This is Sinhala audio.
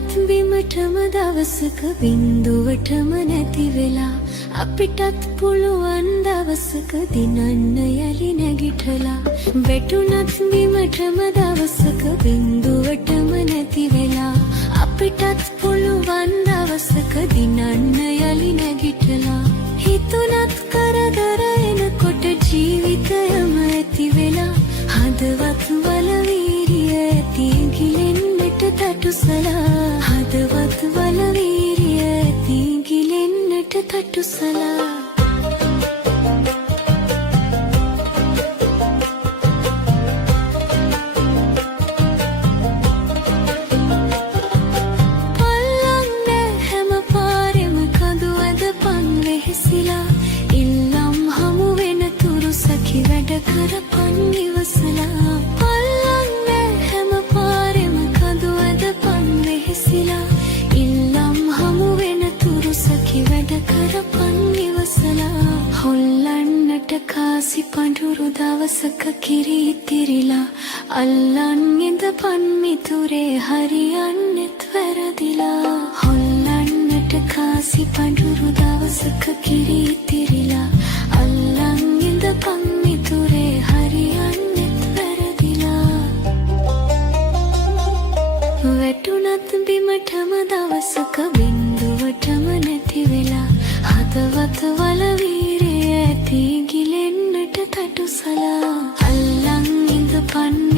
වැටුණත් බිමටම දවසක බින්දුවටම නැති වෙලා අපිටත් පුළුවන් දවසක දිනන්න යලි නැගිටලා වැටුණත් බිමටම දවසක බින්දුවටම නැති වෙලා අපිටත් පුළුවන් දවසක දිනන්න යලි නැගිටලා හිතුණත් කරදර එනකොට ජීවිතයම ඇති වෙලා හදවත් වල වීරිය ඇති ගිලෙන්නට තටුසලා හදවත් වල වීරිය ඇති ගිලෙන්නට තටුසලා ඉල්ලම් හමු වෙන තුරු සැකි වැඩ කරපන් ඉවසලා පල්ලන්නේ හැම පාරෙම කඳු ඇදපන් වෙහෙසිලා ඉල්ලම් හමු වෙන තුරු සැකි වැඩ කරපන් ඉවසලා හොල්ලන්නට කාසි පඳුරු දවසක කිරි ඉතිරිලා අල්ලන් ඉඳපන් මිතුරේ හරියන්නෙත් වැරදිලා හොල්ලන්නට කාසි පඳුරු දවසක කිරි ඉතිරිලා අල්ලන් ඉඳපන් මිතුරේ හරියන්නෙත් වැරදිලා වැටුණත් බිමටම දවසක බින්දුවටම නැති වෙලා හදවත වල වීරිය ඇති ගිලෙන්නට තටුසලා අල්ලන් ඉඳපන්